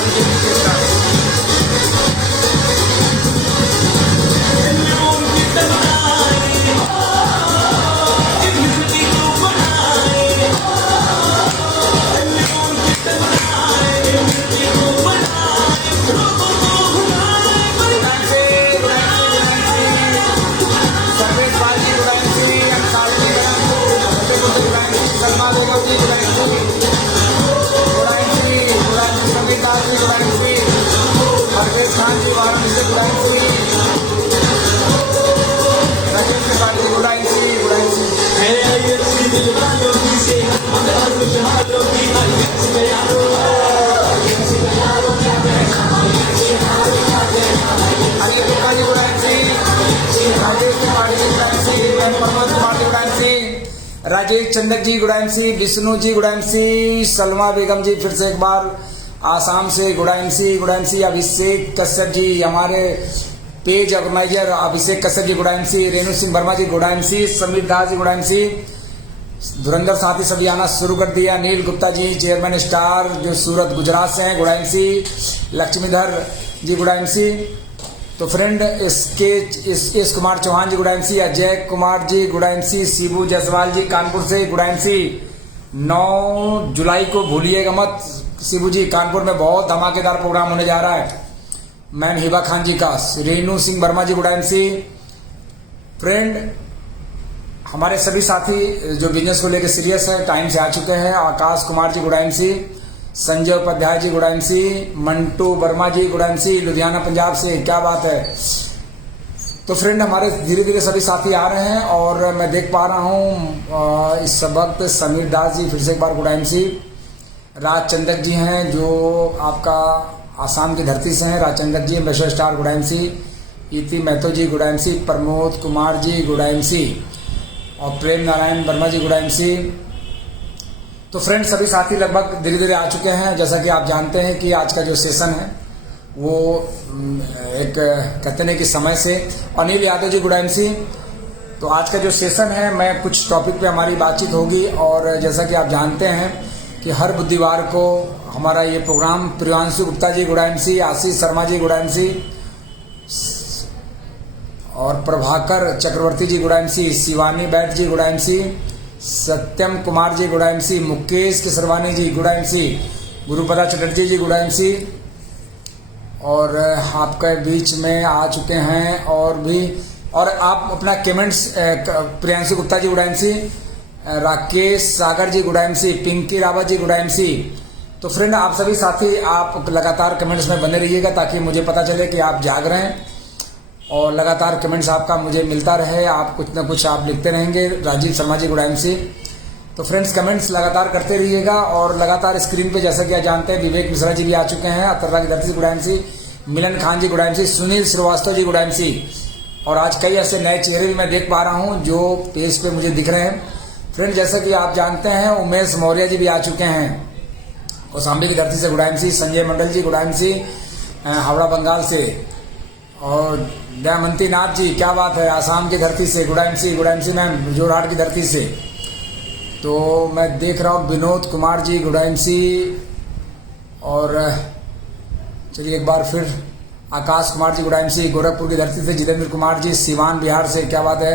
दीजिए नीचे स्टार। राजेश चंदक जी good MC, Vishnu ji good MC, Salma बेगम जी फिर से एक बार आसाम से गुड एमसी, अभिषेक कश्यप जी हमारे पेज ऑर्गेनाइजर अभिषेक कश्यप जी गुड एमसी, रेणु सिंह वर्मा जी good MC, Sameer Das ji good MC, धुरंधर साथी सभी आना शुरू कर दिया, नील गुप्ता जी चेयरमैन स्टार जो सूरत गुजरात से हैं गुड एमसी, लक्ष्मीधर जी गुड एमसी। तो फ्रेंड एस कुमार चौहान जी good MC, Ajay Kumar ji good MC, Shibu Jaiswal जी कानपुर से गुड एमसी। 9 जुलाई को भूलिएगा मत शिबू जी, कानपुर में बहुत धमाकेदार प्रोग्राम होने जा रहा है मैम हिबा खान जी का। रेणु सिंह वर्मा जी गुड एमसी। फ्रेंड हमारे सभी साथी जो बिजनेस को लेकर सीरियस है टाइम से आ चुके हैं, Akash Kumar ji good MC, Sanjay Upadhyay ji good MC, Mantu Verma जी गुड एमसी, लुधियाना पंजाब से, क्या बात है। तो फ्रेंड हमारे धीरे धीरे सभी साथी आ रहे हैं और मैं देख पा रहा हूँ इस वक्त समीर दास जी फिर से एक बार गुड एमसी, राज चंदक जी हैं जो आपका आसाम की धरती से हैं, राज चंदक जी एम्बेसडर स्टार गुड एमसी, इति महतो जी good MC, Pramod Kumar ji good MC और प्रेम नारायण वर्मा जी गुड एमसी। तो फ्रेंड सभी साथी लगभग धीरे धीरे आ चुके हैं। जैसा कि आप जानते हैं कि आज का जो सेशन है वो एक कहते हैं कि समय से अनिल यादव जी गुड एमसी। तो आज का जो सेशन है मैं कुछ टॉपिक पे हमारी बातचीत होगी और जैसा कि आप जानते हैं कि हर बुधवार को हमारा ये programme Priyanshu Gupta ji good MC, Ashish Sharma ji good MC और प्रभाकर चक्रवर्ती जी गुड एमसी, शिवानी बैठ जी गुड एमसी, सत्यम कुमार जी गुड एमसी, मुकेश किसरवानी जी गुड एमसी, गुरुपदा चटर्जी जी गुड एमसी और आपके बीच में आ चुके हैं और भी। और आप अपना comments Priyanshu Gupta ji good MC, Rakesh सागर जी good MC, Pinky Rawat ji good MC. तो फ्रेंड आप सभी साथी आप लगातार कमेंट्स में बने रहिएगा ताकि मुझे पता चले कि आप जाग रहे हैं और लगातार कमेंट्स आपका मुझे मिलता रहे, आप कुछ ना कुछ आप लिखते रहेंगे। Rajiv Sharma ji good MC. तो फ्रेंड्स कमेंट्स लगातार करते रहिएगा और लगातार स्क्रीन पे जैसा कि आप जानते हैं विवेक मिश्रा जी भी आ चुके हैं, अतर्रा की धरती से गुड एमसी, मिलन खान जी good MC, Sunil Srivastava ji good MC और आज कई ऐसे नए चेहरे भी मैं देख पा रहा हूँ जो पेज पे मुझे दिख रहे हैं। फ्रेंड जैसा कि आप जानते हैं उमेश मौर्य जी भी आ चुके हैं कौशाम्बी की धरती से गुड एमसी, संजय मंडल जी गुड एमसी हावड़ा बंगाल से और दयामंती नाथ जी क्या बात है आसाम की धरती से गुड एमसी मैम जोरहाट की धरती से। तो मैं देख रहा हूँ विनोद कुमार जी गुड एमसी और चलिए एक बार फिर आकाश कुमार जी गुड एमसी, गोरखपुर की धरती से जितेंद्र कुमार जी, सिवान बिहार से क्या बात है,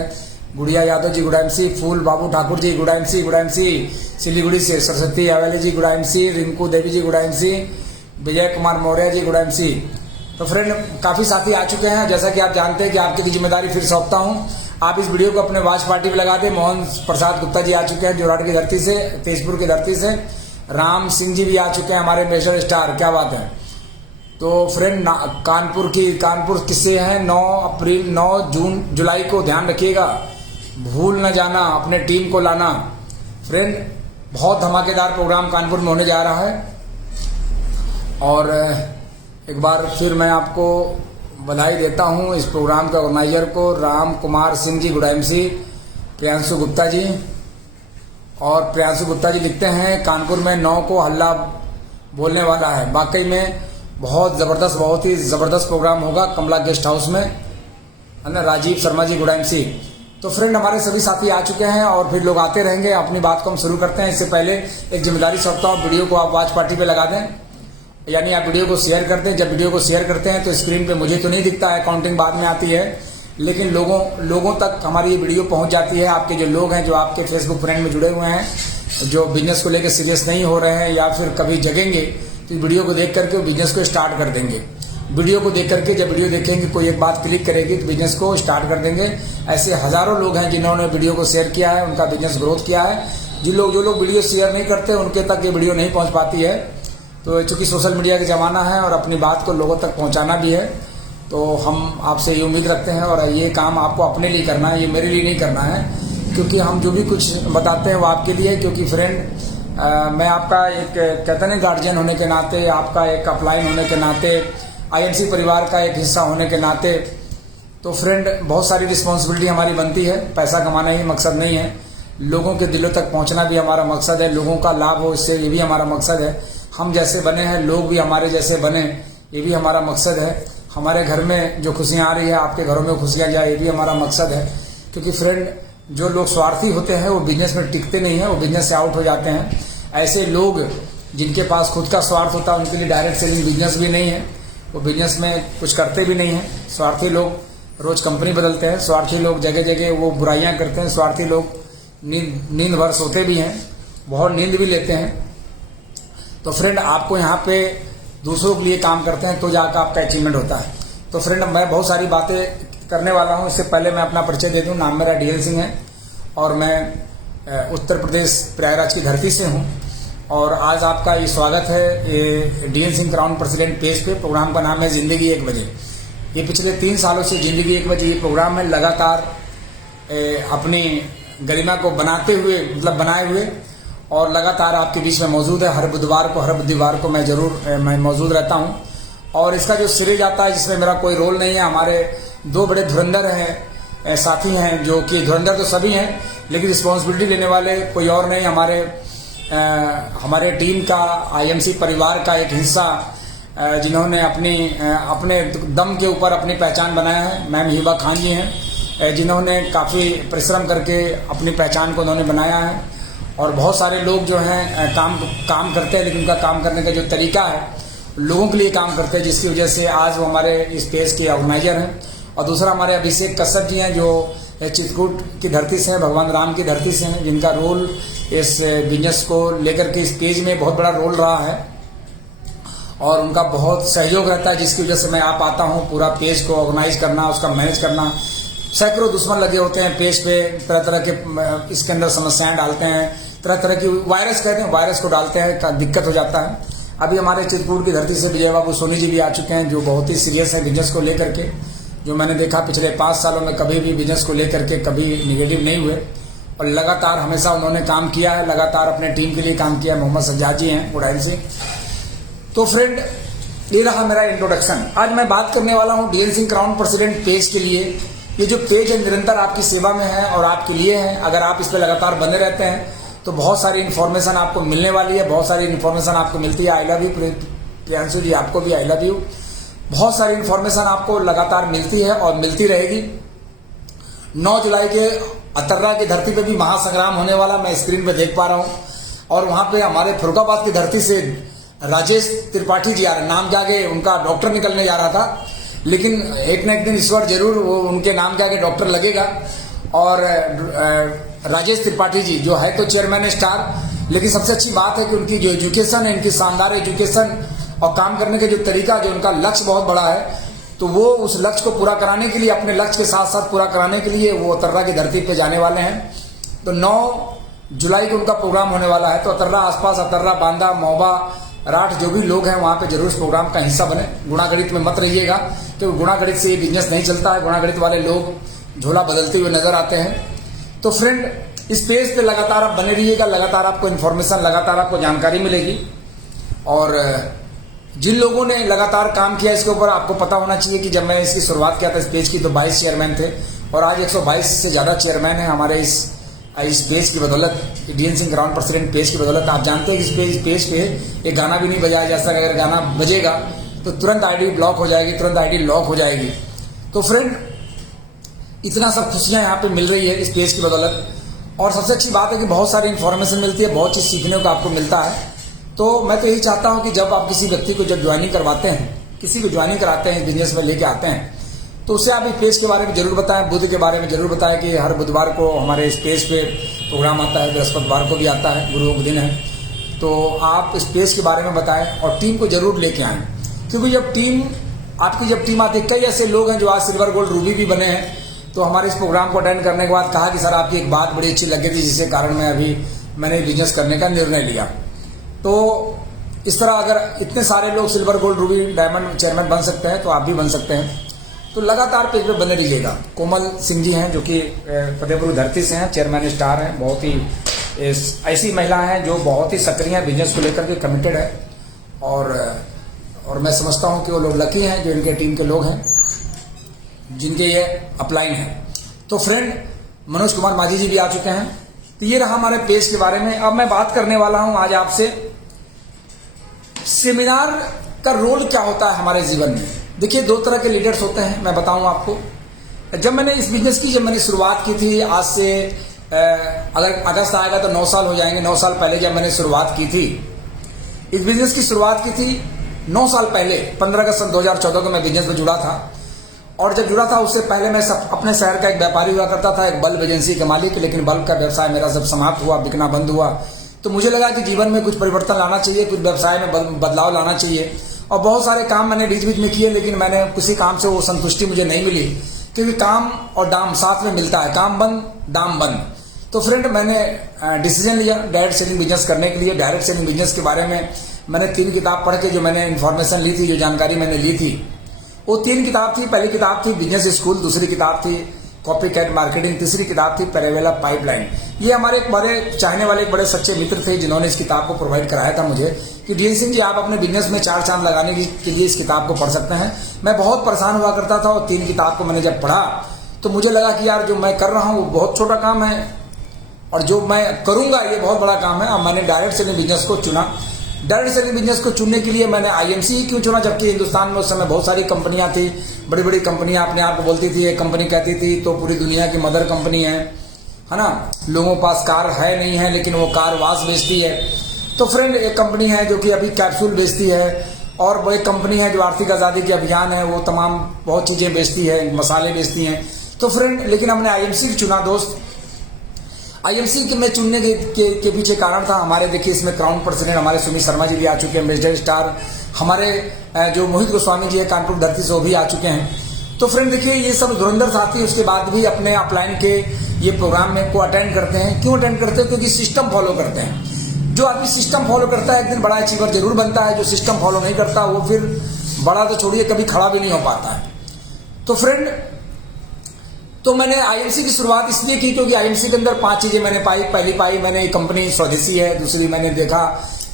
गुड़िया यादव जी गुड एमसी, फूल बाबू ठाकुर जी गुड एमसी, सिलीगुड़ी से सरस्वती अवेली जी गुड एमसी, रिंकू देवी जी good MC, Vijay Kumar Maurya ji good MC. तो फ्रेंड काफ़ी साथी आ चुके हैं। जैसा कि आप जानते हैं कि आपकी भी जिम्मेदारी फिर सौंपता हूं, आप इस वीडियो को अपने वॉच पार्टी पे लगा दें। मोहन प्रसाद गुप्ता जी आ चुके हैं जोरहाट की धरती से, तेजपुर की धरती से, राम सिंह जी भी आ चुके हैं हमारे एम्बेसडर स्टार, क्या बात है। तो फ्रेंड कानपुर किससे हैं 9 जुलाई को ध्यान रखिएगा, भूल न जाना अपने टीम को लाना। फ्रेंड बहुत धमाकेदार प्रोग्राम कानपुर में होने जा रहा है और एक बार फिर मैं आपको बधाई देता हूं इस प्रोग्राम के ऑर्गेनाइजर को, राम कुमार सिंह जी गुड एमसी, प्रियांशु गुप्ता जी। और प्रियांशु गुप्ता जी लिखते हैं कानपुर में 9 को हल्ला बोलने वाला है। वाकई में बहुत ही ज़बरदस्त प्रोग्राम होगा कमला गेस्ट हाउस में, है ना। Rajiv Sharma ji good MC. तो फ्रेंड हमारे सभी साथी आ चुके हैं और फिर लोग आते रहेंगे। अपनी बात को हम शुरू करते हैं। इससे पहले एक जिम्मेदारी सौंपता हूँ, वीडियो को आप वॉच पार्टी पे लगा दें यानी आप वीडियो को शेयर करते हैं। जब वीडियो को शेयर करते हैं तो स्क्रीन पे मुझे तो नहीं दिखता है, काउंटिंग बाद में आती है, लेकिन लोगों तक हमारी ये वीडियो पहुंच जाती है। आपके जो लोग हैं, जो आपके फेसबुक फ्रेंड में जुड़े हुए हैं, जो बिजनेस को लेकर सीरियस नहीं हो रहे हैं या फिर कभी जगेंगे, तो वीडियो को देख करके वो बिजनेस को स्टार्ट कर देंगे। वीडियो को देख करके जब वीडियो देखेंगे, कोई एक बात क्लिक करेगी तो बिजनेस को स्टार्ट कर देंगे। ऐसे हजारों लोग हैं जिन्होंने वीडियो को शेयर किया है, उनका बिजनेस ग्रोथ किया है। जो लोग वीडियो शेयर नहीं करते, उनके तक ये वीडियो नहीं पहुंच पाती है। तो चूंकि सोशल मीडिया का ज़माना है और अपनी बात को लोगों तक पहुंचाना भी है, तो हम आपसे ये उम्मीद रखते हैं। और ये काम आपको अपने लिए करना है, ये मेरे लिए नहीं करना है, क्योंकि हम जो भी कुछ बताते हैं वो आपके लिए। क्योंकि फ्रेंड, मैं आपका एक कहते हैं गार्जियन होने के नाते, आपका एक अपलाइन होने के नाते, IMC परिवार का एक हिस्सा होने के नाते, तो फ्रेंड बहुत सारी रिस्पॉन्सिबिलिटी हमारी बनती है। पैसा कमाना ही मकसद नहीं है, लोगों के दिलों तक पहुंचना भी हमारा मकसद है। लोगों का लाभ हो, इससे ये भी हमारा मकसद है। हम जैसे बने हैं, लोग भी हमारे जैसे बने, ये भी हमारा मकसद है। हमारे घर में जो खुशियाँ आ रही है, आपके घरों में खुशियाँ जाए, ये भी हमारा मकसद है। क्योंकि फ्रेंड, जो लोग स्वार्थी होते हैं वो बिजनेस में टिकते नहीं हैं, वो बिजनेस से आउट हो जाते हैं। ऐसे लोग जिनके पास खुद का स्वार्थ होता है, उनके लिए डायरेक्ट सेलिंग बिजनेस भी नहीं है, वो बिजनेस में कुछ करते भी नहीं हैं। स्वार्थी लोग रोज कंपनी बदलते हैं, स्वार्थी लोग जगह जगह वो बुराइयां करते हैं, स्वार्थी लोग नींद भर सोते भी हैं, बहुत नींद भी लेते हैं। तो फ्रेंड, आपको यहाँ पे दूसरों के लिए काम करते हैं तो जाकर आपका अचीवमेंट होता है। तो फ्रेंड, मैं बहुत सारी बातें करने वाला हूँ। इससे पहले मैं अपना परिचय दे दूँ। नाम मेरा DL सिंह है और मैं उत्तर प्रदेश प्रयागराज की धरती से हूँ। और आज आपका ये स्वागत है ये DL Singh crown president page पे। प्रोग्राम का नाम है जिंदगी 1 बजे। ये पिछले 3 सालों से जिंदगी 1 बजे ये प्रोग्राम है, लगातार अपनी गरिमा को बनाए हुए और लगातार आपके बीच में मौजूद है। हर बुधवार को मैं मौजूद रहता हूँ। और इसका जो श्रेय जाता है, जिसमें मेरा कोई रोल नहीं है, हमारे 2 बड़े धुरंधर हैं, साथी हैं, जो कि धुरंधर तो सभी हैं, लेकिन रिस्पॉन्सिबिलिटी लेने वाले कोई और नहीं। हमारे टीम का, IMC परिवार का एक हिस्सा, जिन्होंने अपने दम के ऊपर अपनी पहचान बनाया है, मैम हिबा खान जी हैं, जिन्होंने काफ़ी परिश्रम करके अपनी पहचान को उन्होंने बनाया है। और बहुत सारे लोग जो हैं काम करते हैं, लेकिन उनका काम करने का जो तरीका है, लोगों के लिए काम करते हैं, जिसकी वजह से आज वो हमारे इस पेज के ऑर्गेनाइजर हैं। और दूसरा हमारे अभिषेक कश्यप जी हैं, जो चित्रकूट की धरती से हैं, भगवान राम की धरती से हैं, जिनका रोल इस बिजनेस को लेकर के इस पेज में बहुत बड़ा रोल रहा है और उनका बहुत सहयोग रहता है, जिसकी वजह से मैं आ पाता हूँ। पूरा पेज को ऑर्गेनाइज करना, उसका मैनेज करना। सैकड़ों दुश्मन लगे होते हैं पेज पे, तरह तरह के इसके अंदर समस्याएं डालते हैं, तरह तरह की वायरस कहते हैं, वायरस को डालते हैं, दिक्कत हो जाता है। अभी हमारे चित्रकूट की धरती से विजय बाबू सोनी जी भी आ चुके हैं, जो बहुत ही सीरियस है बिजनेस को लेकर के। जो मैंने देखा पिछले 5 सालों में कभी भी बिजनेस को लेकर के कभी निगेटिव नहीं हुए और लगातार हमेशा उन्होंने काम किया है, लगातार अपने टीम के लिए काम किया है। मोहम्मद सज्जाद जी हैं गुड़ाइल से। तो फ्रेंड, ये रहा मेरा इंट्रोडक्शन। आज मैं बात करने वाला हूँ DL Singh crown president page के लिए। ये जो पेज है निरंतर आपकी सेवा में है और आपके लिए है। अगर आप इस पर लगातार बने रहते हैं तो बहुत सारी इन्फॉर्मेशन आपको मिलने वाली है, बहुत सारी इन्फॉर्मेशन आपको मिलती है। आई लव यू प्रियांशु जी, आपको भी आई लव यू। बहुत सारी इन्फॉर्मेशन आपको लगातार मिलती है और मिलती रहेगी। 9 जुलाई के अतर्रा की धरती पे भी महासंग्राम होने वाला, मैं स्क्रीन पे देख पा रहा हूँ। और वहाँ पे हमारे फरुखाबाद की धरती से राजेश त्रिपाठी जी आ रहे, नाम के आगे उनका डॉक्टर निकलने जा रहा था, लेकिन एक न एक दिन ईश्वर जरूर वो उनके नाम के आगे डॉक्टर लगेगा। और राजेश त्रिपाठी जी जो है तो चेयरमैन है स्टार, लेकिन सबसे अच्छी बात है कि उनकी जो एजुकेशन है, इनकी शानदार एजुकेशन और काम करने का जो तरीका, जो उनका लक्ष्य बहुत बड़ा है, तो वो उस लक्ष्य को पूरा कराने के लिए, अपने लक्ष्य के साथ साथ पूरा कराने के लिए वो अतर्रा की धरती पे जाने वाले हैं। तो 9 जुलाई को उनका प्रोग्राम होने वाला है। तो अतर्रा आसपास, अतर्रा, बांदा, महोबा, राठ जो भी लोग हैं वहाँ पे जरूर इस प्रोग्राम का हिस्सा बने। गुणागणित में मत रहिएगा, क्योंकि गुणागणित से ये बिजनेस नहीं चलता है। गुणागणित वाले लोग झोला बदलते हुए नजर आते हैं। तो फ्रेंड, इस पेज पे लगातार आप बने रहिएगा, लगातार आपको इन्फॉर्मेशन, लगातार आपको जानकारी मिलेगी। और जिन लोगों ने लगातार काम किया इसके ऊपर, आपको पता होना चाहिए कि जब मैंने इसकी शुरुआत किया था इस पेज की, तो 22 चेयरमैन थे और आज 122 से ज़्यादा चेयरमैन हैं हमारे इस पेज की बदौलत, DL Singh crown president page की बदौलत। आप जानते हैं कि इस पेज पे एक गाना भी नहीं बजाया जा सकता। अगर गाना बजेगा तो तुरंत ID ब्लॉक हो जाएगी, तुरंत ID लॉक हो जाएगी। तो फ्रेंड, इतना सब खुशियाँ यहाँ पे मिल रही है इस पेज की बदौलत। और सबसे अच्छी बात है कि बहुत सारी इन्फॉर्मेशन मिलती है, बहुत चीज़ सीखने को आपको मिलता है। तो मैं तो यही चाहता हूं कि जब आप किसी व्यक्ति को जब ज्वाइनिंग करवाते हैं, किसी को ज्वाइनिंग कराते हैं, बिजनेस में लेके आते हैं, तो उससे आप इस पेज के बारे में जरूर बताएं, बुध के बारे में जरूर बताएं कि हर बुधवार को हमारे इस पेज पे प्रोग्राम आता है, बृहस्पतिवार को भी आता है, गुरुओं का दिन है। तो आप इस पेज के बारे में बताएं और टीम को जरूर लेके आएं, क्योंकि जब टीम आती है, कई ऐसे लोग हैं जो आज सिल्वर गोल्ड रूबी भी बने हैं। तो हमारे इस प्रोग्राम को अटेंड करने के बाद कहा कि सर आपकी एक बात बड़ी अच्छी लगी थी, जिसके कारण मैंने बिजनेस करने का निर्णय लिया। तो इस तरह अगर इतने सारे लोग silver gold Ruby diamond chairman बन सकते हैं तो आप भी बन सकते हैं। तो लगातार पेज पे बने रहिएगा। कोमल सिंह जी हैं जो कि फतेहपुर धरती से हैं, चेयरमैन स्टार हैं, बहुत ही ऐसी महिला हैं जो बहुत ही सक्रिय हैं, बिजनेस को लेकर के कमिटेड है। और मैं समझता हूं कि वो लोग लकी हैं जो इनके टीम के लोग हैं, जिनके ये अपलाइन हैं। तो फ्रेंड मनोज कुमार माझी जी भी आ चुके हैं। तो ये रहा हमारे पेज के बारे में। अब मैं बात करने वाला हूं आज आपसे सेमिनार का रोल क्या होता है हमारे जीवन में। देखिए, दो तरह के लीडर्स होते हैं, मैं बताऊं आपको। जब मैंने इस बिजनेस की शुरुआत की थी, आज से अगर अगस्त आएगा तो 9 साल हो जाएंगे। 9 साल पहले जब मैंने शुरुआत की थी, इस बिजनेस की शुरुआत की थी 9 साल पहले, 15 अगस्त सन 2014 को मैं बिजनेस में जुड़ा था। और जब जुड़ा था उससे पहले मैं अपने शहर का एक व्यापारी हुआ करता था, एक बल्ब एजेंसी का मालिक। लेकिन बल्ब का व्यवसाय मेरा जब समाप्त हुआ, बिकना बंद हुआ, तो मुझे लगा कि जीवन में कुछ परिवर्तन लाना चाहिए, कुछ व्यवसाय में बदलाव लाना चाहिए। और बहुत सारे काम मैंने बीच बीच में किए, लेकिन मैंने किसी काम से वो संतुष्टि मुझे नहीं मिली, क्योंकि काम और दाम साथ में मिलता है, काम बंद दाम बंद। तो फ्रेंड मैंने डिसीजन लिया डायरेक्ट सेलिंग बिजनेस करने के लिए। डायरेक्ट सेलिंग बिजनेस के बारे में मैंने 3 किताब पढ़ के जो मैंने इन्फॉर्मेशन ली थी, जो जानकारी मैंने ली थी, वो 3 किताब थी। पहली किताब थी बिजनेस स्कूल, दूसरी किताब थी कॉपी कैट मार्केटिंग, तीसरी किताब थी पैरेवेला पाइपलाइन। ये हमारे एक बड़े चाहने वाले एक बड़े सच्चे मित्र थे जिन्होंने इस किताब को प्रोवाइड कराया था मुझे कि डीएन सिंह जी आप अपने बिजनेस में 4 चांद लगाने के लिए इस किताब को पढ़ सकते हैं। मैं बहुत परेशान हुआ करता था और 3 किताब को मैंने जब पढ़ा तो मुझे लगा कि यार जो मैं कर रहा हूँ वो बहुत छोटा काम है और जो मैं करूंगा ये बहुत बड़ा काम है। अब मैंने डायरेक्ट सेलिंग बिजनेस को चुना। डायरेक्ट सेलिंग बिजनेस को चुनने के लिए मैंने आईएमसी ही क्यों चुना, जबकि हिंदुस्तान में उस समय बहुत सारी कंपनियां थी, बड़ी बड़ी कंपनियां अपने आप को बोलती थी, एक कंपनी कहती थी तो पूरी दुनिया की मदर कंपनी है ना। लोगों के पास कार है नहीं है, लेकिन वो कार वाश बेचती है। तो फ्रेंड एक कंपनी है जो कि अभी कैप्सूल बेचती है, और वो एक कंपनी है जो आर्थिक आज़ादी के अभियान है, वो तमाम बहुत चीज़ें बेचती है, मसाले बेचती हैं। तो फ्रेंड लेकिन हमने आईएमसी को चुना दोस्त। आईएमसी के में चुनने के पीछे कारण था हमारे, देखिए इसमें क्राउन प्रेसिडेंट हमारे सुमित शर्मा जी भी आ चुके हैं, एम्बेसडर स्टार हमारे जो मोहित गोस्वामी जी है कानपुर धरती से, वो भी आ चुके हैं। तो फ्रेंड देखिए ये सब धुरंधर साथी उसके बाद भी अपने अपलाइन के ये प्रोग्राम में को अटेंड करते हैं। क्यों अटेंड करते हैं? क्योंकि सिस्टम फॉलो करते हैं। जो आदमी सिस्टम फॉलो करता है एक दिन बड़ा अचीवर जरूर बनता है, जो सिस्टम फॉलो नहीं करता वो फिर बड़ा तो छोड़िए कभी खड़ा भी नहीं हो पाता है। तो फ्रेंड तो मैंने आईएमसी की शुरुआत इसलिए की क्योंकि आईएमसी के अंदर 5 चीजें मैंने पाई। पहली पाई मैंने ये कंपनी स्वदेशी है, दूसरी मैंने देखा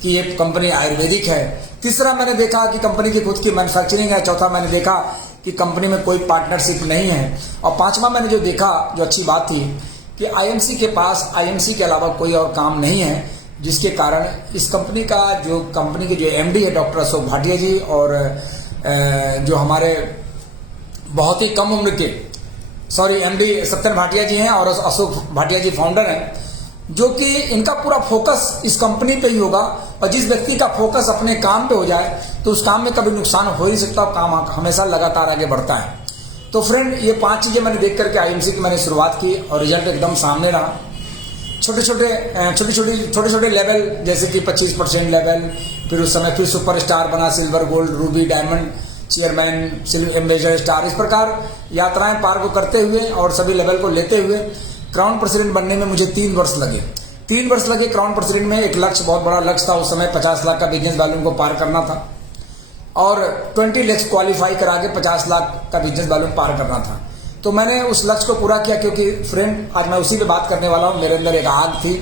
कि ये कंपनी आयुर्वेदिक है, तीसरा मैंने देखा कि कंपनी की खुद की मैन्युफैक्चरिंग है, चौथा मैंने देखा कि कंपनी में कोई पार्टनरशिप नहीं है, और 5वां मैंने जो देखा जो अच्छी बात थी कि आईएमसी के पास आईएमसी के अलावा कोई और काम नहीं है, जिसके कारण इस कंपनी का जो कंपनी के जो एमडी है डॉक्टर अशोक भाटिया जी, और जो हमारे बहुत ही कम उम्र के एमडी सत्यन भाटिया जी हैं और अशोक भाटिया जी फाउंडर हैं, जो कि इनका पूरा फोकस इस कंपनी पे ही होगा। और जिस व्यक्ति का फोकस अपने काम पे हो जाए तो उस काम में कभी नुकसान हो ही सकता, काम हमेशा लगातार आगे बढ़ता है। तो फ्रेंड ये 5 चीजें मैंने देख करके आईएमसी की मैंने शुरुआत की और रिजल्ट एकदम सामने रहा। छोटे छोटे लेवल जैसे कि 25% लेवल, फिर उस समय फिर सुपरस्टार बना, silver gold Ruby diamond chairman ambassador star, इस प्रकार यात्राएं पार को करते हुए और सभी लेवल को लेते हुए क्राउन प्रेसिडेंट बनने में मुझे 3 वर्ष लगे। 3 वर्ष लगे क्राउन प्रेसिडेंट में। एक लक्ष्य, बहुत बड़ा लक्ष्य था उस समय, 50 लाख का बिजनेस वॉल्यूम को पार करना था और 20 लाख क्वालिफाई करा के 50 लाख का बिजनेस वॉल्यूम पार करना था। तो मैंने उस लक्ष्य को पूरा किया, क्योंकि फ्रेंड आज मैं उसी पे बात करने वाला हूँ। मेरे अंदर एक आग थी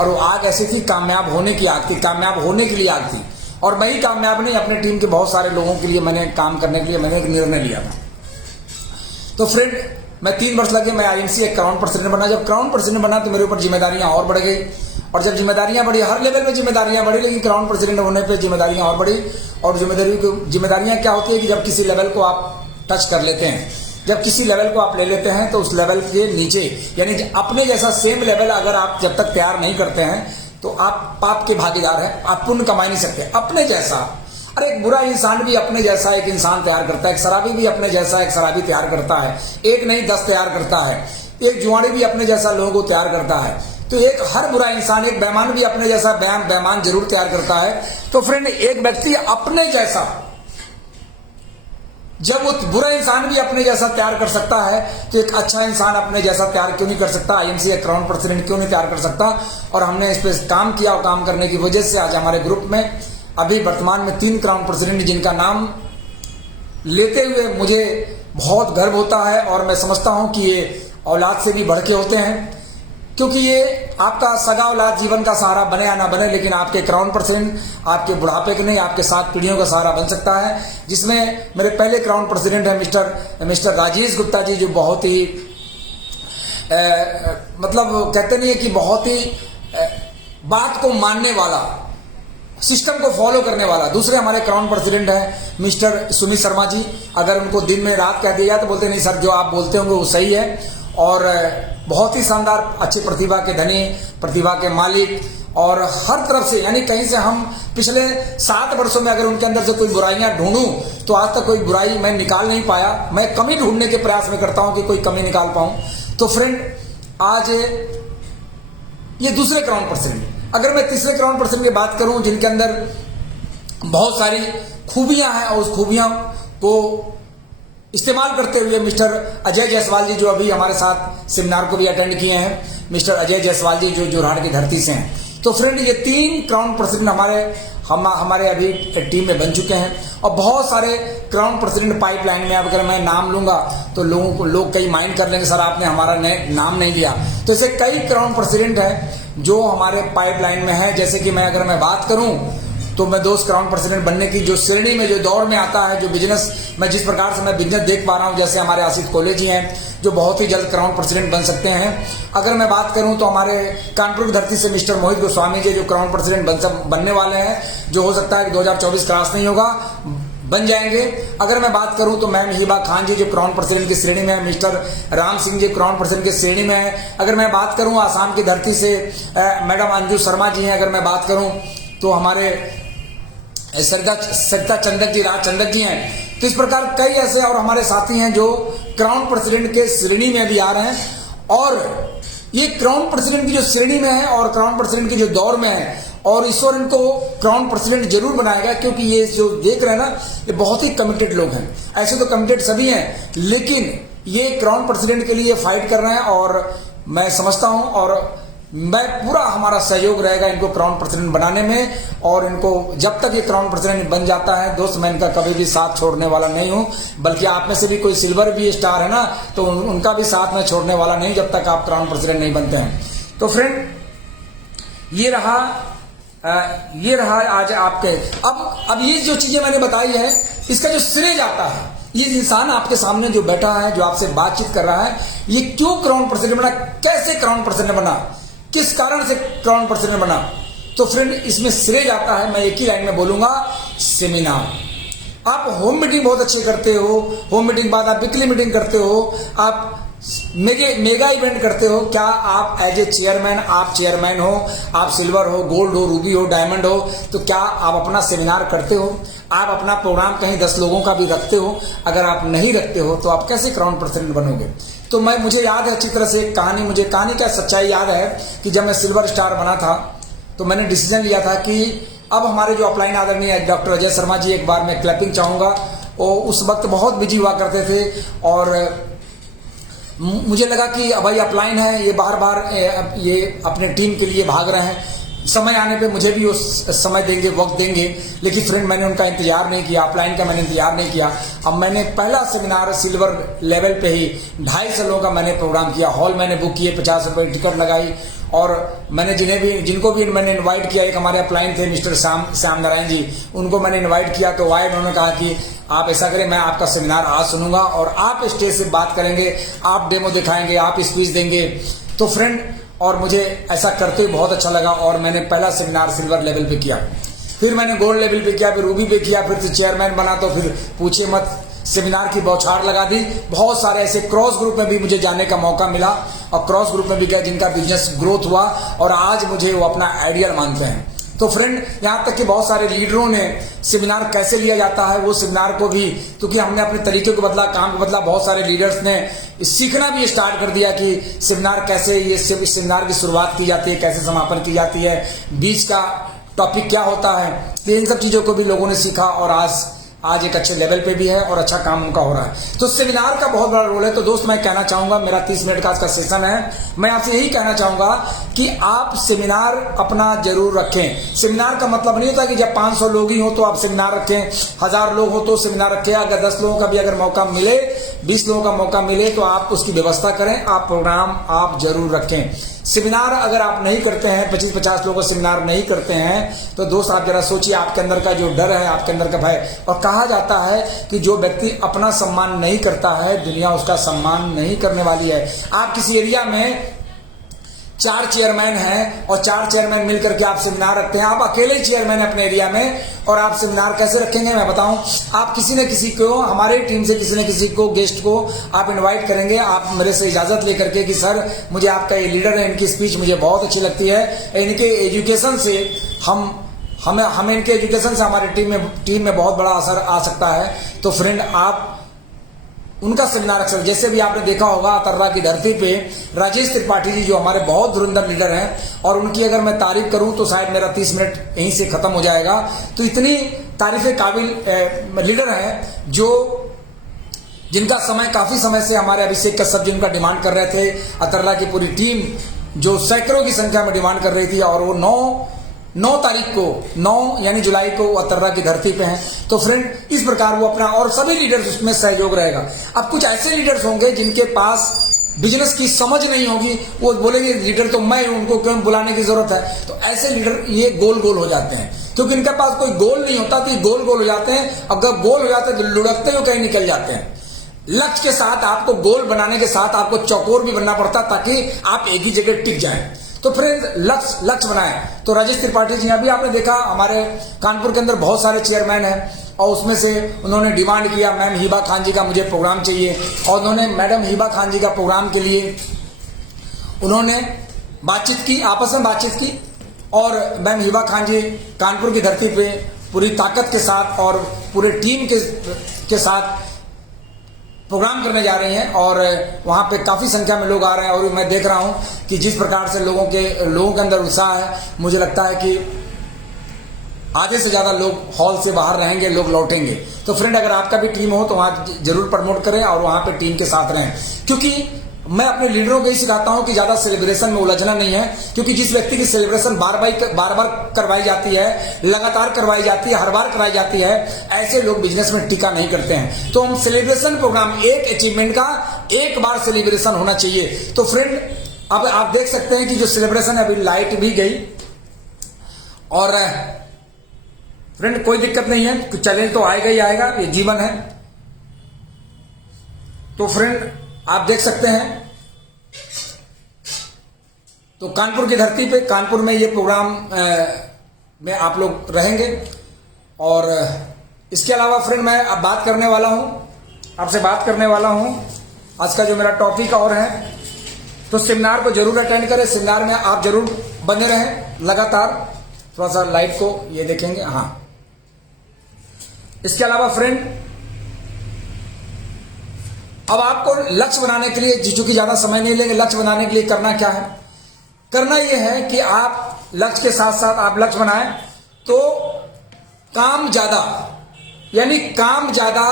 और वो आग ऐसी थी, कामयाब होने की आग थी, कामयाब होने के लिए आग थी। और मैं ही कामयाब नहीं, अपने टीम के बहुत सारे लोगों के लिए मैंने काम करने के लिए मैंने एक निर्णय लिया था। तो फ्रेंड मैं 3 वर्ष लगे, मैं आईएमसी एक क्राउन प्रेसिडेंट बना। जब क्राउन प्रेसिडेंट बना तो मेरे ऊपर जिम्मेदारियां और बढ़ गई, और जब जिम्मेदारियां बढ़ी, हर लेवल में जिम्मेदारियां बढ़ी, लेकिन क्राउन प्रेसिडेंट होने पर जिम्मेदारियां और बढ़ी। और जिम्मेदारियां क्या होती है कि जब किसी लेवल को आप टच कर लेते हैं, जब किसी लेवल को आप ले लेते हैं तो उस लेवल के नीचे, यानी अपने जैसा सेम लेवल अगर आप जब तक तैयार नहीं करते हैं तो आप पाप के भागीदार हैं, आप पुण्य कमा नहीं सकते। अपने जैसा, अरे एक बुरा इंसान भी अपने जैसा एक इंसान तैयार करता है, एक शराबी भी अपने जैसा एक शराबी तैयार करता है, एक नहीं 10 तैयार करता है, एक जुआड़ी भी अपने जैसा लोगों को तैयार करता है। तो एक हर बुरा इंसान, एक बेईमान भी अपने जैसा बेईमान जरूर तैयार करता है। तो फ्रेंड, एक व्यक्ति अपने जैसा, जब वो बुरा इंसान भी अपने जैसा तैयार कर सकता है तो एक अच्छा इंसान अपने जैसा तैयार क्यों नहीं कर सकता? आईएमसी एक क्राउन प्रेसिडेंट क्यों नहीं तैयार कर सकता? और हमने इस पर काम किया और काम करने की वजह से आज हमारे ग्रुप में अभी वर्तमान में 3 क्राउन प्रेसिडेंट, जिनका नाम लेते हुए मुझे बहुत गर्व होता है और मैं समझता हूं कि ये औलाद से भी बढ़ के होते हैं, क्योंकि ये आपका सगा औलाद जीवन का सहारा बने या ना बने, लेकिन आपके क्राउन प्रेसिडेंट आपके बुढ़ापे के नहीं, आपके 7 पीढ़ियों का सहारा बन सकता है। जिसमें मेरे पहले क्राउन प्रेसिडेंट है मिस्टर राजेश गुप्ता जी, जो बहुत ही मतलब कहते नहीं है कि बहुत ही बात को मानने वाला, सिस्टम को फॉलो करने वाला। दूसरे हमारे क्राउन प्रेसिडेंट है मिस्टर सुमित शर्मा जी। अगर उनको दिन में रात कह दिया तो बोलते नहीं सर, जो आप बोलते होंगे वो सही है। और बहुत ही शानदार, अच्छी प्रतिभा के धनी, प्रतिभा के मालिक, और हर तरफ से, यानी कहीं से हम पिछले 7 वर्षों में अगर उनके अंदर से कोई बुराइयां ढूंढूं तो आज तक कोई बुराई मैं निकाल नहीं पाया। मैं कमी ढूंढने के प्रयास में करता हूं कि कोई कमी निकाल पाऊं। तो फ्रेंड, आज ये दूसरे क्राउन प्रेसिडेंट। अगर मैं तीसरे क्राउन प्रेसिडेंट की बात करूं, जिनके अंदर बहुत सारी खूबियां हैं और उस खूबियां को इस्तेमाल करते हुए मिस्टर अजय जायसवाल जी, जो अभी हमारे साथ सेमिनार को भी अटेंड किए हैं, मिस्टर अजय जायसवाल जी जो जोरहाट की धरती से हैं। तो फ्रेंड, ये 3 क्राउन प्रेसिडेंट हमारे अभी टीम में बन चुके हैं और बहुत सारे क्राउन प्रेसिडेंट पाइपलाइन में। अब अगर मैं नाम लूंगा तो लोग कई माइंड कर लेंगे, सर आपने हमारा नाम नहीं लिया। तो ऐसे कई क्राउन प्रेसिडेंट है जो हमारे पाइपलाइन में है। जैसे कि अगर मैं बात करूं तो मैं 2 क्राउन प्रेसिडेंट बनने की जो श्रेणी में, जो दौर में आता है, जो बिजनेस में जिस प्रकार से मैं बिजनेस देख पा रहा हूं, जैसे हमारे आशीष कोले जी हैं जो बहुत ही जल्द क्राउन प्रेसिडेंट बन सकते हैं। अगर मैं बात करूं तो हमारे कानपुर की धरती से मिस्टर मोहित गोस्वामी जी जो क्राउन प्रेसिडेंट बनने वाले हैं, जो हो सकता है कि 2024 क्रॉस नहीं होगा, बन जाएंगे। अगर मैं बात करूं तो मैम हिबा खान जी जो क्राउन प्रेसिडेंट की श्रेणी में है, mister Ram Singh ji crown president की श्रेणी में है। अगर मैं बात करूं आसाम की धरती से मैडम अंजू शर्मा जी हैं। अगर मैं बात करूं तो हमारे सरिता चंदक जी, राज चंदक जी हैं। तो इस प्रकार कई ऐसे और हमारे साथी हैं जो क्राउन प्रेसिडेंट के श्रेणी में भी आ रहे हैं। और ये क्राउन प्रेसिडेंट की जो श्रेणी में है और क्राउन प्रेसिडेंट की जो दौर में है, और ईश्वर इनको क्राउन प्रेसिडेंट जरूर बनाएगा, क्योंकि ये जो देख रहे हैं ना, ये बहुत ही कमिटेड लोग हैं। ऐसे तो कमिटेड सभी हैं, लेकिन ये क्राउन प्रेसिडेंट के लिए फाइट कर रहे हैं। और मैं समझता हूं और मैं पूरा हमारा सहयोग रहेगा इनको क्राउन प्रेसिडेंट बनाने में। और इनको जब तक ये क्राउन प्रेसिडेंट बन जाता है दोस्त, मैं इनका कभी भी साथ छोड़ने वाला नहीं हूं। बल्कि आप में से भी कोई सिल्वर भी स्टार है ना, तो उनका भी साथ में छोड़ने वाला नहीं जब तक आप क्राउन प्रेसिडेंट नहीं बनते हैं। तो फ्रेंड, ये रहा आज आपके। अब ये जो चीजें मैंने बताई है, इसका जो श्रेय जाता है, ये इंसान आपके सामने जो बैठा है, जो आपसे बातचीत कर रहा है, ये क्यों क्राउन प्रेसिडेंट बना, कैसे क्राउन प्रेसिडेंट बना, किस कारण से क्राउन प्रेसिडेंट बना। तो फ्रेंड, इसमें श्रेय जाता है, मैं एक ही लाइन में बोलूंगा, सेमिनार। आप होम मीटिंग बहुत अच्छे करते हो, होम मीटिंग बाद आप वीकली मीटिंग करते हो, आप मेगा इवेंट करते हो। क्या आप एज ए चेयरमैन, आप चेयरमैन हो, आप सिल्वर हो, गोल्ड हो, रूबी हो, डायमंड हो, तो क्या आप अपना सेमिनार करते हो? आप अपना प्रोग्राम कहीं 10 लोगों का भी रखते हो? अगर आप नहीं रखते हो तो आप कैसे क्राउन प्रेसिडेंट बनोगे? तो मुझे याद है अच्छी तरह से कहानी क्या सच्चाई याद है कि जब मैं सिल्वर स्टार बना था तो मैंने डिसीजन लिया था कि अब हमारे जो अपलाइन आदरणीय डॉक्टर अजय शर्मा जी, एक बार मैं क्लैपिंग चाहूंगा। वो उस वक्त बहुत बिजी हुआ करते थे और मुझे लगा कि भाई अपलाइन है, ये बार ये अपने टीम के लिए भाग रहे हैं, समय आने पे मुझे भी उस समय देंगे, वक्त देंगे। लेकिन फ्रेंड, मैंने उनका इंतजार नहीं किया, अपलाइन का मैंने इंतजार नहीं किया। अब मैंने पहला सेमिनार सिल्वर लेवल पे ही 250 लोगों का मैंने प्रोग्राम किया। हॉल मैंने बुक किए, 50 रुपये टिकट लगाई और मैंने जिनको भी मैंने इनवाइट किया, एक हमारे अपलाइन थे मिस्टर श्याम नारायण जी, उनको मैंने इनवाइट किया। तो आए, उन्होंने कहा कि आप ऐसा करें, मैं आपका सेमिनार आज सुनूंगा और आप स्टेज से बात करेंगे, आप डेमो दिखाएंगे, आप स्पीच देंगे। तो फ्रेंड, और मुझे ऐसा करते हुए बहुत अच्छा लगा और मैंने पहला सेमिनार सिल्वर लेवल पे किया, फिर मैंने गोल्ड लेवल पे किया, फिर रूबी पे किया, फिर चेयरमैन बना तो फिर पूछिए मत, सेमिनार की बौछार लगा दी। बहुत सारे ऐसे क्रॉस ग्रुप में भी मुझे जाने का मौका मिला और क्रॉस ग्रुप में भी गए जिनका बिजनेस ग्रोथ हुआ और आज मुझे वो अपना आइडियल मानते हैं। तो फ्रेंड, यहाँ तक कि बहुत सारे लीडरों ने सेमिनार कैसे लिया जाता है वो सेमिनार को भी, क्योंकि हमने अपने तरीके को बदला, काम को बदला, बहुत सारे लीडर्स ने सीखना भी स्टार्ट कर दिया कि सेमिनार कैसे, ये सेमिनार की शुरुआत की जाती है, कैसे समापन की जाती है, बीच का टॉपिक क्या होता है। तो इन सब चीज़ों को भी लोगों ने सीखा और आज एक अच्छे लेवल पे भी है और अच्छा काम उनका हो रहा है। तो सेमिनार का बहुत बड़ा रोल है। तो दोस्त, मैं कहना चाहूँगा, मेरा 30 मिनट का आज का सेशन है, मैं आपसे यही कहना चाहूँगा कि आप सेमिनार अपना जरूर रखें। सेमिनार का मतलब नहीं होता कि जब 500 लोग ही हो तो आप सेमिनार रखें, 1000 लोग हो तो सेमिनार रखें। अगर 10 लोगों का भी अगर मौका मिले, 20 लोगों का मौका मिले तो आप उसकी व्यवस्था करें, आप प्रोग्राम आप जरूर रखें। सेमिनार अगर आप नहीं करते हैं, 25-50 लोगों का सेमिनार नहीं करते हैं, तो दोस्त आप जरा सोचिए, आपके अंदर का जो डर है, आपके अंदर का भय। और कहा जाता है कि जो व्यक्ति अपना सम्मान नहीं करता है, दुनिया उसका सम्मान नहीं करने वाली है। आप किसी एरिया में 4 चेयरमैन हैं और 4 चेयरमैन मिलकर के आप सेमिनार रखते हैं, आप अकेले चेयरमैन अपने एरिया में, और आप सेमिनार कैसे रखेंगे मैं बताऊं। आप किसी न किसी को, हमारी टीम से किसी न किसी को, गेस्ट को आप इनवाइट करेंगे, आप मेरे से इजाजत लेकर के कि सर मुझे आपका ये लीडर है, इनकी स्पीच मुझे बहुत अच्छी लगती है, इनके एजुकेशन से हमें इनके एजुकेशन से हमारी टीम में बहुत बड़ा असर आ सकता है। तो फ्रेंड, आप उनका सेमिनार अक्सर, जैसे भी आपने देखा होगा अतर्रा की धरती पे राजेश त्रिपाठी जी जो हमारे बहुत धुरंधर लीडर हैं, और उनकी अगर मैं तारीफ करूं तो शायद मेरा 30 मिनट यहीं से खत्म हो जाएगा। तो इतनी तारीफे काबिल लीडर हैं जिनका समय, काफी समय से हमारे अभिषेक कश्यप जी उनका डिमांड कर रहे थे। अतर्रा की पूरी टीम जो सैकड़ों की संख्या में डिमांड कर रही थी, और वो 9 तारीख को, 9 यानी जुलाई को अतर्रा की धरती पे हैं। तो फ्रेंड, इस प्रकार वो अपना, और सभी लीडर्स उसमें सहयोग रहेगा। अब कुछ ऐसे लीडर्स होंगे जिनके पास बिजनेस की समझ नहीं होगी, वो बोलेंगे लीडर तो मैं, उनको क्यों बुलाने की जरूरत है। तो ऐसे लीडर ये गोल हो जाते हैं, क्योंकि इनके पास कोई गोल नहीं होता, तो ये गोल हो जाते हैं। अगर गोल हो जाते हैं तो लुढ़कते हुए कहीं निकल जाते हैं। लक्ष्य के साथ आपको, गोल बनाने के साथ आपको चौकोर भी बनना पड़ता, ताकि आप एक ही जगह टिक जाएं। तो फ्रेंड्स, लक्ष्य बनाएं। तो राजेश त्रिपाठी जी, अभी आपने देखा हमारे कानपुर के अंदर बहुत सारे चेयरमैन हैं, और उसमें से उन्होंने डिमांड किया मैम हिबा खान जी का मुझे प्रोग्राम चाहिए, और उन्होंने मैडम हिबा खान जी का प्रोग्राम के लिए उन्होंने बातचीत की, आपस में बातचीत की, और मैम हिबा खान जी कानपुर की धरती पे पूरी ताकत के साथ और पूरे टीम के साथ प्रोग्राम करने जा रही हैं, और वहाँ पे काफ़ी संख्या में लोग आ रहे हैं। और मैं देख रहा हूँ कि जिस प्रकार से लोगों के अंदर उत्साह है, मुझे लगता है कि आधे से ज़्यादा लोग हॉल से बाहर रहेंगे, लोग लौटेंगे। तो फ्रेंड, अगर आपका भी टीम हो तो वहाँ जरूर प्रमोट करें और वहाँ पे टीम के साथ रहें, क्योंकि मैं अपने लीडरों को यही सिखाता हूं कि ज्यादा सेलिब्रेशन में उलझना नहीं है, क्योंकि जिस व्यक्ति की सेलिब्रेशन बार बार करवाई जाती है, लगातार करवाई जाती है, हर बार कराई जाती है, ऐसे लोग बिजनेस में टिका नहीं करते हैं। तो हम सेलिब्रेशन प्रोग्राम, एक अचीवमेंट का एक बार सेलिब्रेशन होना चाहिए। तो फ्रेंड, अब आप देख सकते हैं कि जो सेलिब्रेशन है, अभी लाइट भी गई, और फ्रेंड कोई दिक्कत नहीं है, चैलेंज तो आएगा ही आएगा, ये जीवन है। तो फ्रेंड, आप देख सकते हैं, तो कानपुर की धरती पे, कानपुर में ये प्रोग्राम में आप लोग रहेंगे। और इसके अलावा फ्रेंड, मैं अब बात करने वाला हूं, आपसे बात करने वाला हूं आज का जो मेरा टॉपिक और है। तो सेमिनार को जरूर अटेंड करें, सेमिनार में आप जरूर बने रहें लगातार। थोड़ा सा लाइट को ये देखेंगे, हाँ। इसके अलावा फ्रेंड, अब आपको लक्ष्य बनाने के लिए, चूंकि ज्यादा समय नहीं लेंगे, लक्ष्य बनाने के लिए करना क्या है? करना यह है कि आप लक्ष्य के साथ साथ आप लक्ष्य बनाएं तो काम ज्यादा, यानी काम ज्यादा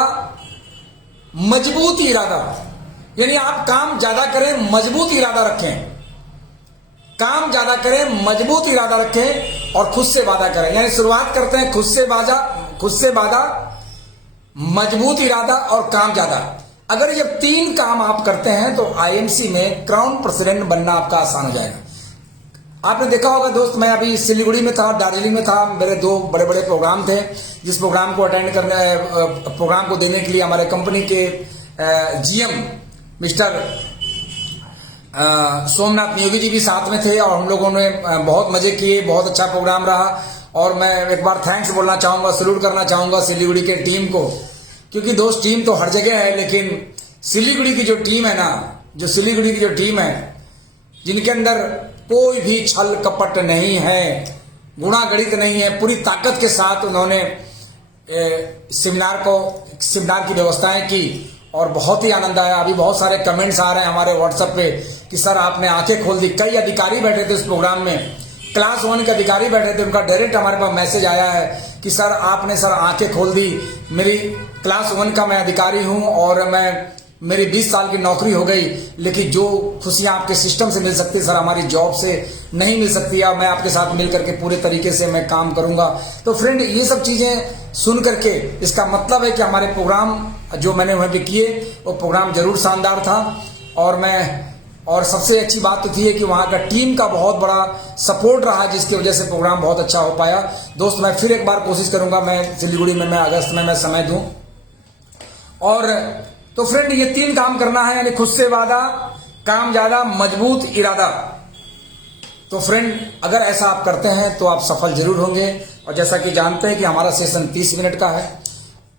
मजबूत इरादा, यानी आप काम ज्यादा करें, मजबूत इरादा रखें। काम ज्यादा करें, मजबूत इरादा रखें और खुद से वादा करें। यानी शुरुआत करते हैं खुद से वादा, मजबूत इरादा और काम ज्यादा। अगर ये 3 काम आप करते हैं तो आईएमसी में क्राउन प्रेसिडेंट बनना आपका आसान हो जाएगा। आपने देखा होगा दोस्त, मैं अभी सिलीगुड़ी में था, दार्जिलिंग में था, मेरे 2 बड़े बड़े प्रोग्राम थे। जिस प्रोग्राम को अटेंड करने, प्रोग्राम को देने के लिए हमारे कंपनी के जीएम मिस्टर सोमनाथ नियोगी जी भी साथ में थे, और हम लोगों ने बहुत मजे किए, बहुत अच्छा प्रोग्राम रहा। और मैं एक बार थैंक्स बोलना चाहूंगा, सैल्यूट करना चाहूंगा सिलीगुड़ी के टीम को, क्योंकि दोस्त टीम तो हर जगह है, लेकिन सिलीगुड़ी की जो टीम है ना, जो सिलीगुड़ी की जो टीम है, जिनके अंदर कोई भी छल कपट नहीं है, गुणागणित नहीं है, पूरी ताकत के साथ उन्होंने सेमिनार की व्यवस्थाएं की और बहुत ही आनंद आया। अभी बहुत सारे कमेंट्स आ रहे हैं हमारे व्हाट्सएप पे कि सर आपने आंखें खोल दी। कई अधिकारी बैठे थे इस प्रोग्राम में, क्लास 1 के अधिकारी बैठे थे, उनका डायरेक्ट हमारे पास मैसेज आया है कि सर आपने सर आंखें खोल दी। मेरी क्लास 1 का मैं अधिकारी हूं और मेरी 20 साल की नौकरी हो गई, लेकिन जो खुशियां आपके सिस्टम से मिल सकती है सर हमारी जॉब से नहीं मिल सकती। या मैं आपके साथ मिल करके पूरे तरीके से मैं काम करूंगा। तो फ्रेंड, ये सब चीजें सुन करके इसका मतलब है कि हमारे प्रोग्राम जो मैंने वहाँ पे किए वो प्रोग्राम जरूर शानदार था। और सबसे अच्छी बात तो थी कि वहाँ का टीम का बहुत बड़ा सपोर्ट रहा, जिसकी वजह से प्रोग्राम बहुत अच्छा हो पाया। दोस्त, मैं फिर एक बार कोशिश करूंगा, मैं सिलीगुड़ी में मैं अगस्त में मैं समय दूं। और तो फ्रेंड, ये 3 काम करना है, यानी खुद से वादा, काम ज्यादा, मजबूत इरादा। तो फ्रेंड, अगर ऐसा आप करते हैं तो आप सफल जरूर होंगे। और जैसा कि जानते हैं कि हमारा सेशन 30 मिनट का है।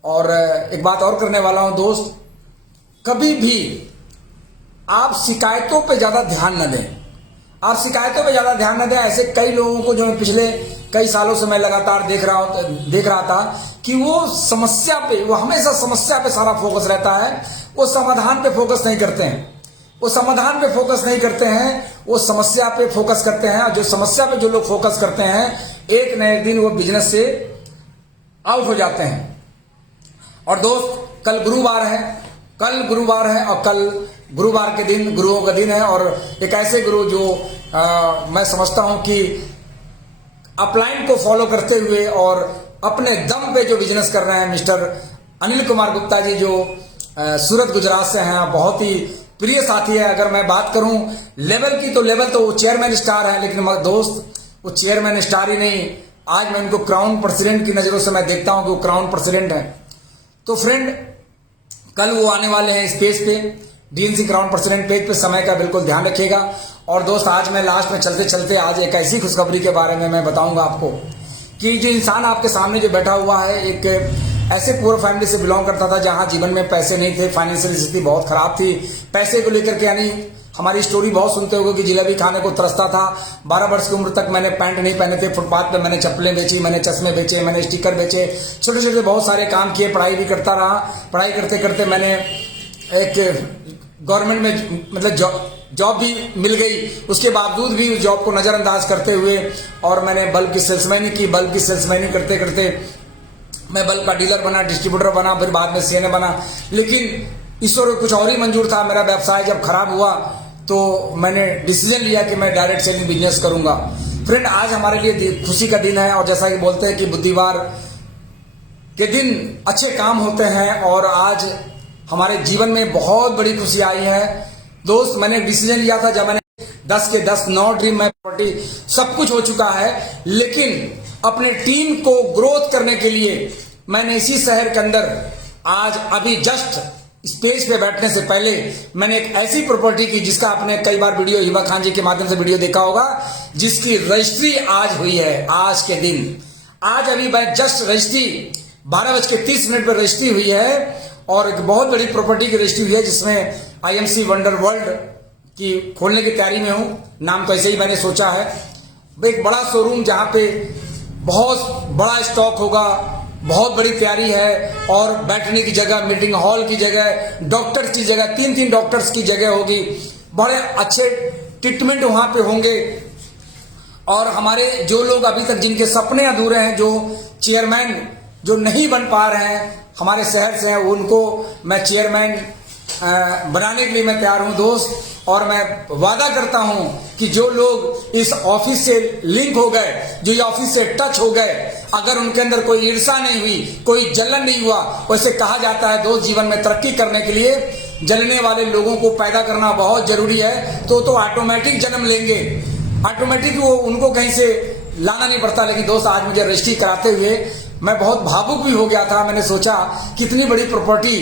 और एक बात और करने वाला हूं दोस्त, कभी भी आप शिकायतों पे ज्यादा ध्यान न दें। आप शिकायतों पे ज्यादा ध्यान न दें। ऐसे कई लोगों को जो मैं पिछले कई सालों से मैं लगातार देख रहा था कि वो समस्या पे, वो हमेशा समस्या पे सारा फोकस रहता है, वो समाधान पे फोकस नहीं करते हैं। वो समाधान पे फोकस नहीं करते हैं, वो समस्या पे फोकस करते हैं। और जो समस्या पे जो लोग फोकस करते हैं, एक न एक दिन वो बिजनेस से आउट हो जाते हैं। और दोस्त, कल गुरुवार है और कल गुरुवार के दिन गुरुओं का दिन है। और एक ऐसे गुरु जो मैं समझता हूं कि अपलाइन को फॉलो करते हुए और अपने दम पे जो बिजनेस कर रहे हैं, मिस्टर अनिल कुमार गुप्ता जी, जो सूरत गुजरात से हैं, बहुत ही प्रिय साथी है। अगर मैं बात करूं लेवल की, तो लेवल तो वो चेयरमैन स्टार है, लेकिन दोस्त वो चेयरमैन स्टार ही नहीं, आज मैं इनको क्राउन प्रेसिडेंट की नजरों से मैं देखता हूं कि वो क्राउन प्रेसिडेंट है। तो फ्रेंड, कल वो आने वाले हैं इस पेज पे, डीएनसी क्राउन प्रेसिडेंट पेज पे। समय का बिल्कुल ध्यान रखिएगा। और दोस्त, आज मैं लास्ट में चलते चलते आज एक ऐसी खुशखबरी के बारे में मैं बताऊंगा आपको कि जो इंसान आपके सामने जो बैठा हुआ है, एक ऐसे पुअर फैमिली से बिलोंग करता था जहां जीवन में पैसे नहीं थे, फाइनेंशियल स्थिति बहुत खराब थी। पैसे को लेकर के, यानी हमारी स्टोरी बहुत सुनते होगे कि जिलेबी खाने को तरसता था। 12 वर्ष की उम्र तक मैंने पैंट नहीं पहने थे, फुटपाथ पे मैंने चप्पलें बेची, मैंने चश्मे बेचे, मैंने स्टिकर बेचे, छोटे छोटे बहुत सारे काम किए, पढ़ाई भी करता रहा। पढ़ाई करते करते मैंने एक गवर्नमेंट में मतलब जॉब भी मिल गई। उसके बावजूद भी उस जॉब को नजरअंदाज करते हुए और मैंने बल्ब की सेल्समैनी की। बल्ब की सेल्समैनी करते करते मैं बल्ब का डीलर बना, डिस्ट्रीब्यूटर बना, फिर बाद में सीएनए बना। लेकिन ईश्वर को कुछ और ही मंजूर था। मेरा व्यवसाय जब खराब हुआ तो मैंने डिसीजन लिया कि मैं डायरेक्ट सेलिंग बिजनेस करूंगा। फ्रेंड, आज हमारे लिए खुशी का दिन है। और जैसा कि बोलते हैं कि बुधवार के दिन अच्छे काम होते हैं, और आज हमारे जीवन में बहुत बड़ी खुशी आई है। दोस्त, मैंने डिसीजन लिया था, जब मैंने 10 के 10 9 ड्रीम में प्रॉपर्टी सब कुछ हो चुका है, लेकिन अपने टीम को ग्रोथ करने के लिए मैंने इसी शहर के अंदर आज अभी जस्ट स्टेज पे बैठने से पहले मैंने एक ऐसी प्रॉपर्टी की जिसका आपने कई बार वीडियो हिबा खान जी के माध्यम से वीडियो देखा होगा, जिसकी रजिस्ट्री आज हुई है। आज के दिन, आज अभी जस्ट रजिस्ट्री 12:30 पर रजिस्ट्री हुई है। और एक बहुत बड़ी प्रॉपर्टी की रजिस्ट्री हुई है, जिसमें आईएमसी वंडर वर्ल्ड की खोलने की तैयारी में हूं। नाम तो ऐसे ही मैंने सोचा है। एक बड़ा शोरूम जहां पे बहुत बड़ा स्टॉक होगा, बहुत बड़ी तैयारी है, और बैठने की जगह, मीटिंग हॉल की जगह, डॉक्टर्स की जगह, 3 डॉक्टर्स की जगह होगी। बड़े अच्छे ट्रीटमेंट वहां पे होंगे। और हमारे जो लोग अभी तक जिनके सपने अधूरे हैं, जो चेयरमैन जो नहीं बन पा रहे हैं हमारे शहर से हैं, उनको मैं चेयरमैन बनाने के लिए मैं तैयार हूं दोस्त। और मैं वादा करता हूं कि जो लोग इस ऑफिस से लिंक हो गए, जो ये ऑफिस से टच हो गए, अगर उनके अंदर कोई ईर्ष्या नहीं हुई, कोई जलन नहीं हुआ, वैसे कहा जाता है दोस्त, जीवन में तरक्की करने के लिए जलने वाले लोगों को पैदा करना बहुत जरूरी है। तो ऑटोमेटिक जन्म लेंगे, ऑटोमेटिक वो उनको कहीं से लाना नहीं पड़ता। लेकिन दोस्त, आज मुझे रजिस्ट्री कराते हुए मैं बहुत भावुक भी हो गया था। मैंने सोचा कितनी बड़ी प्रॉपर्टी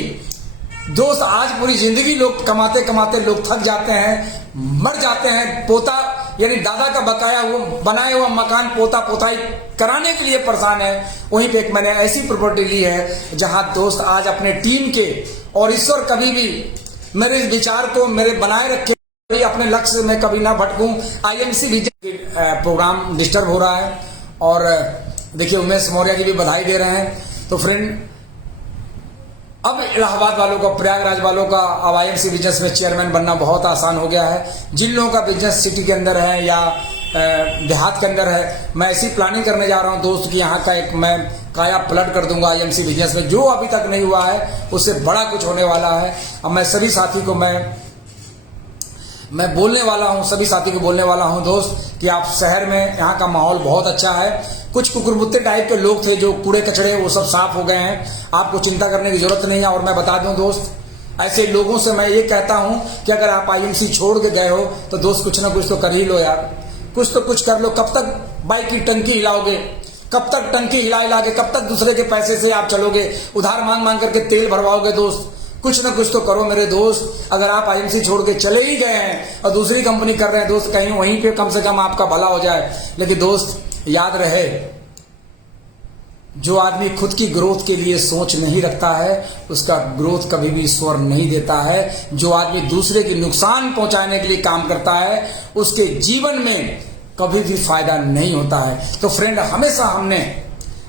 दोस्त, आज पूरी जिंदगी लोग कमाते कमाते लोग थक जाते हैं, मर जाते हैं, पोता यानी दादा का बकाया वो बनाया हुआ मकान पोता पोताई कराने के लिए परेशान है, वहीं पे एक मैंने ऐसी प्रॉपर्टी ली है जहां दोस्त आज अपने टीम के और ईश्वर कभी भी मेरे इस विचार को मेरे बनाए रखे, अपने लक्ष्य में कभी ना भटकूं। आईएमसी विजन प्रोग्राम डिस्टर्ब हो रहा है और देखिए उमेश मौर्य जी भी बधाई दे रहे हैं। तो फ्रेंड, अब इलाहाबाद वालों का, प्रयागराज वालों का अब आईएमसी बिजनेस में चेयरमैन बनना बहुत आसान हो गया है। जिन लोगों का बिजनेस सिटी के अंदर है या देहात के अंदर है, मैं ऐसी प्लानिंग करने जा रहा हूं दोस्त कि यहाँ का एक मैं काया पलट कर दूंगा आईएमसी बिजनेस में। जो अभी तक नहीं हुआ है उससे बड़ा कुछ होने वाला है। अब मैं सभी साथी को मैं बोलने वाला हूं, सभी साथी को बोलने वाला हूं दोस्त कि आप शहर में, यहाँ का माहौल बहुत अच्छा है। कुछ कुकुरमुत्ते टाइप के लोग थे जो कूड़े कचड़े वो सब साफ हो गए हैं, आपको चिंता करने की जरूरत नहीं है। और मैं बता दूं दोस्त, ऐसे लोगों से मैं ये कहता हूं कि अगर आप आईएमसी छोड़ के गए हो तो दोस्त कुछ ना कुछ तो कर ही लो यार, कुछ तो कुछ कर लो। कब तक बाइक की टंकी हिलाओगे, कब तक टंकी हिला के, कब तक दूसरे के पैसे से आप चलोगे, उधार मांग मांग करके तेल भरवाओगे दोस्त? कुछ ना कुछ तो करो मेरे दोस्त। अगर आप आईएमसी छोड़ के चले ही गए हैं और दूसरी कंपनी कर रहे हैं दोस्त, कहीं वहीं पे कम से कम आपका भला हो जाए। लेकिन दोस्त याद रहे, जो आदमी खुद की ग्रोथ के लिए सोच नहीं रखता है उसका ग्रोथ कभी भी ईश्वर नहीं देता है। जो आदमी दूसरे की नुकसान पहुंचाने के लिए काम करता है उसके जीवन में कभी भी फायदा नहीं होता है। तो फ्रेंड, हमेशा हमने,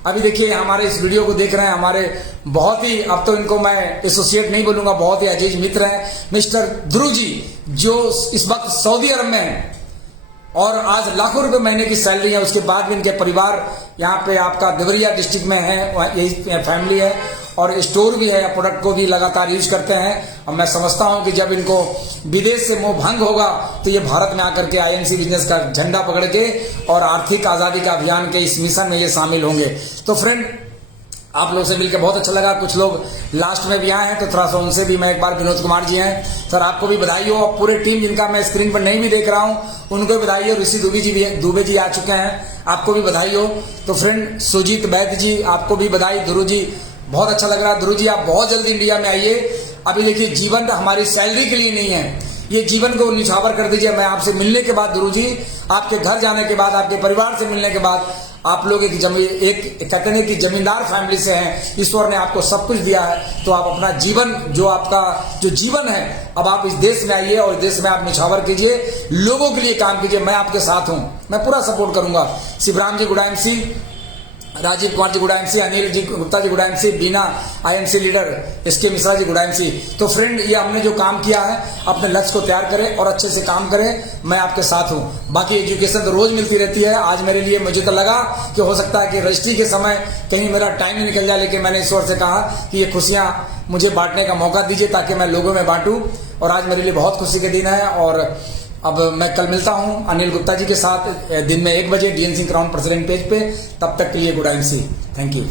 अभी देखिए हमारे इस वीडियो को देख रहे हैं हमारे बहुत ही, अब तो इनको मैं एसोसिएट नहीं बोलूंगा, बहुत ही अजीज मित्र हैं मिस्टर ध्रुव जी, जो इस वक्त सऊदी अरब में हैं और आज लाखों रुपए महीने की सैलरी है। उसके बाद भी इनके परिवार यहाँ पे आपका देवरिया डिस्ट्रिक्ट में है, यही फैमिली है और स्टोर भी है, प्रोडक्ट को भी लगातार यूज करते हैं। और मैं समझता हूँ कि जब इनको विदेश से मोह भंग होगा तो ये भारत में आकर के आईएमसी बिजनेस का झंडा पकड़ के और आर्थिक आजादी का अभियान के इस मिशन में ये शामिल होंगे। तो फ्रेंड, आप लोग से मिलकर बहुत अच्छा लगा। कुछ लोग लास्ट में भी आए हैं तो थोड़ा सा उनसे भी मैं एक बार, विनोद कुमार जी हैं सर, आपको भी बधाई हो। और पूरे टीम जिनका मैं स्क्रीन पर नहीं भी देख रहा हूं उनको भी बधाई हो। ऋषि दुबे जी आ चुके हैं, आपको भी बधाई हो। तो फ्रेंड, सुजीत वैद्य जी, आपको भी बधाई। ध्रुव जी, बहुत अच्छा लग रहा है। ध्रुव जी, आप बहुत जल्दी इंडिया में आइए। अभी देखिए, जीवन हमारी सैलरी के लिए नहीं है, ये जीवन को निछावर कर दीजिए। मैं आपसे मिलने के बाद ध्रुव जी, आपके घर जाने के बाद, आपके परिवार से मिलने के बाद, आप लोग एक कहते हैं कि जमींदार फैमिली से हैं, ईश्वर ने आपको सब कुछ दिया है। तो आप अपना जीवन, जो आपका जो जीवन है, अब आप इस देश में आइए और देश में आप निछावर कीजिए, लोगों के लिए काम कीजिए। मैं आपके साथ हूं, मैं पूरा सपोर्ट करूंगा। शिवराम जी गुड़ा एमसी, राजीव कुमार जी गुड़ा एमसी, अनिल जी गुप्ता जी गुड़ा एमसी, बीना IMC leader, SK Mishra ji गुड़ा एमसी। तो फ्रेंड, ये हमने जो काम किया है, अपने लक्ष्य को तैयार करें और अच्छे से काम करें। मैं आपके साथ हूं। बाकी एजुकेशन तो रोज मिलती रहती है। आज मेरे लिए, मुझे तो लगा कि हो सकता है कि रजिस्ट्री के समय कहीं मेरा टाइम ही निकल जाए, लेकिन मैंने ईश्वर से कहा कि ये खुशियां मुझे बांटने का मौका दीजिए ताकि मैं लोगों में बांटूं। और आज मेरे लिए बहुत खुशी का दिन है। और अब मैं कल मिलता हूं अनिल गुप्ता जी के साथ दिन में 1 बजे DN Singh crown president page पे। तब तक के लिए गुड एमसी, थैंक यू।